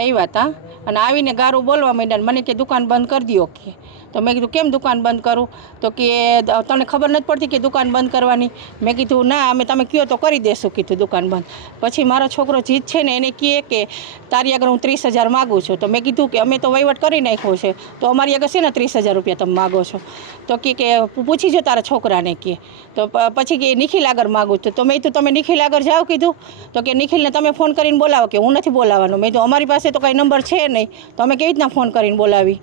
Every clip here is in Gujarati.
આવ્યા હતા અને આવીને ગારું બોલવા માંડ્યા. મને કે દુકાન બંધ કરી દો કે. તો મેં કીધું કેમ દુકાન બંધ કરું? તો કે તને ખબર નથી પડતી કે દુકાન બંધ કરવાની? મેં કીધું ના, અમે તમે કહો તો કરી દેશું કીધું દુકાન બંધ. પછી મારો છોકરો જીત છે ને એને કહે કે તારી આગળ હું 30,000 માગું છું. તો મેં કીધું કે અમે તો વહીવટ કરી નાખ્યો છે, તો અમારી આગળ છે ને 30,000 રૂપિયા તમે માગો છો? તો કે પૂછી જો તારા છોકરાને કહે. તો પછી કે નિખિલ આગળ માગું છું. તો મેં કીધું તમે નિખિલ આગળ જાઓ કીધું. તો કે નિખિલને તમે ફોન કરીને બોલાવો. કે હું નથી બોલાવવાનો. મેં તો અમારી પાસે તો કાંઈ નંબર છે નહીં, તો અમે કેવી રીતના ફોન કરીને બોલાવી?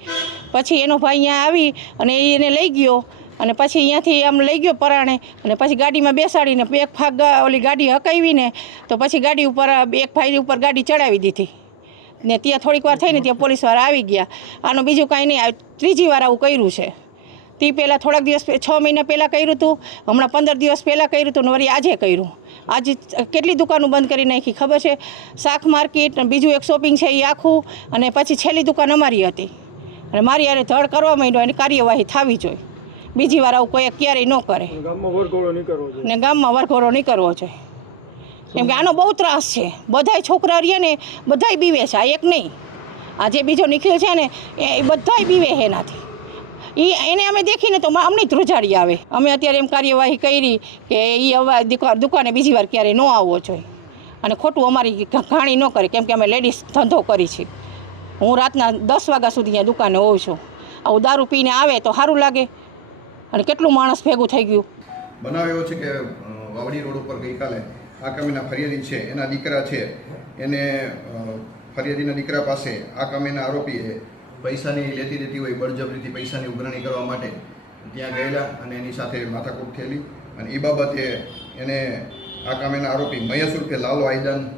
પછી એનો ભાઈ અહીંયા આવી અને એને લઈ ગયો અને પછી અહીંયાથી આમ લઈ ગયો પરાણે અને પછી ગાડીમાં બેસાડીને એક ભાગ ઓલી ગાડી હકાવીને તો પછી ગાડી ઉપર એક ભાઈ ઉપર ગાડી ચડાવી દીધી ને ત્યાં થોડીક વાર થઈને ત્યાં પોલીસવાળા આવી ગયા. આનું બીજું કાંઈ નહીં, ત્રીજી વાર આવું કર્યું છે. તે પહેલાં થોડાક દિવસ 6 મહિના પહેલાં કર્યું હતું, હમણાં 15 દિવસ પહેલાં કર્યું હતું ને વળી આજે કર્યું. આજે કેટલી દુકાનો બંધ કરી નાખી ખબર છે? શાક માર્કેટ, બીજું એક શોપિંગ છે એ આખું, અને પછી છેલ્લી દુકાન અમારી હતી. અને મારી યારે ધડ કરવા માંડ્યો એની કાર્યવાહી થવી જોઈએ. બીજી વાર આવું કોઈ ક્યારેય ન કરે ને ગામમાં વરઘોડો નહીં કરવો જોઈએ. કેમ કે આનો બહુ ત્રાસ છે. બધાય છોકરા રહ્યા ને બધાય બીવે છે, આ એક નહીં. આ જે બીજો નીકળ્યો છે ને એ બધાય બીવે છે એનાથી. એને અમે દેખીને તો અમને ધ્રુજાડી આવે. અમે અત્યારે એમ કાર્યવાહી કરી કે એ હવે દુકાને બીજી વાર ક્યારેય ન આવવો જોઈએ અને ખોટું અમારી ઘાણી ન કરે. કેમ કે અમે લેડીઝ ધંધો કરી છે. હું રાતના 10 વાગ્યા સુધી અહીંયા દુકાને હોઉં છું. આવું દારૂ પીને આવે તો સારું લાગે? અને કેટલું માણસ ભેગું થઈ ગયું. બનાવ એવો છે કે વાવડી રોડ ઉપર ગઈકાલે આ કામેના ફરિયાદી છે, એના દીકરા છે, એને ફરિયાદીના દીકરા પાસે આ કામેના આરોપીએ પૈસાની લેતી દેતી હોય બળજબરીથી પૈસાની ઉઘરાણી કરવા માટે ત્યાં ગયેલા અને એની સાથે માથાકૂટ થયેલી. અને એ બાબતે એને આ કામેના આરોપી મહેશ ઉર્ફે લાલો આયદાન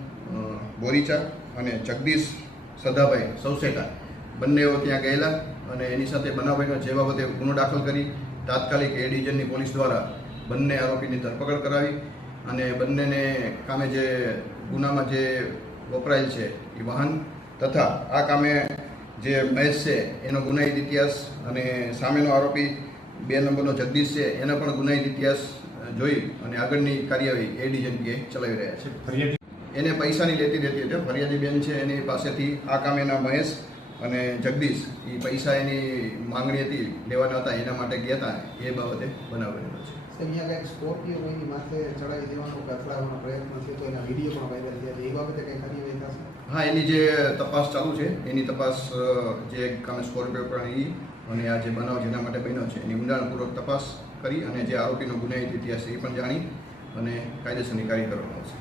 બોરીચા અને જગદીશ સદાભાઈ સૌસેટા બંનેઓ ત્યાં ગયેલા અને એની સાથે બનાવ બન્યો. જે બાબતે ગુનો દાખલ કરી તાત્કાલિક એ ડિવિઝનની પોલીસ દ્વારા બંને આરોપીની ધરપકડ કરાવી અને બંનેને કામે જે ગુનામાં જે વપરાયેલ છે એ વાહન તથા આ કામે જે મહેશ છે એનો ગુનાહિત ઇતિહાસ અને સામેનો આરોપી 2 નંબરનો જગદીશ છે એનો પણ ગુનાહિત ઇતિહાસ જોઈ અને આગળની કાર્યવાહી એ ડિવિઝન પીએ ચલાવી રહ્યા છે. એને પૈસાની લેતી દેતી હતી. ફરિયાદી બેન છે એની પાસેથી આ કામેના મહેશ અને જગદીશ એ પૈસા એની માંગણી હતી લેવાના હતા, એના માટે ગયા હતા. એ બાબતે બનાવ બનેલો છે. અહીંયા કંઈક સ્કોર્પિયો એની માથે ચડાવી દેવાનો કે અથડાવવાનો પ્રયત્ન થયો તો એના વિડીયો પણ વાયરલ થયા છે. એ બાબતે કંઈ કાર્યવાહી થશે? હા, એની જે તપાસ ચાલુ છે એની તપાસ જે કામે સ્કોર્પિયો પણ એ અને આ જે બનાવ જેના માટે બન્યો છે એની ઊંડાણપૂર્વક તપાસ કરી અને જે આરોપીનો ગુનાહિત ઇતિહાસ એ પણ જાણી અને કાયદેસરની કાર્યવાહી કરવામાં આવશે.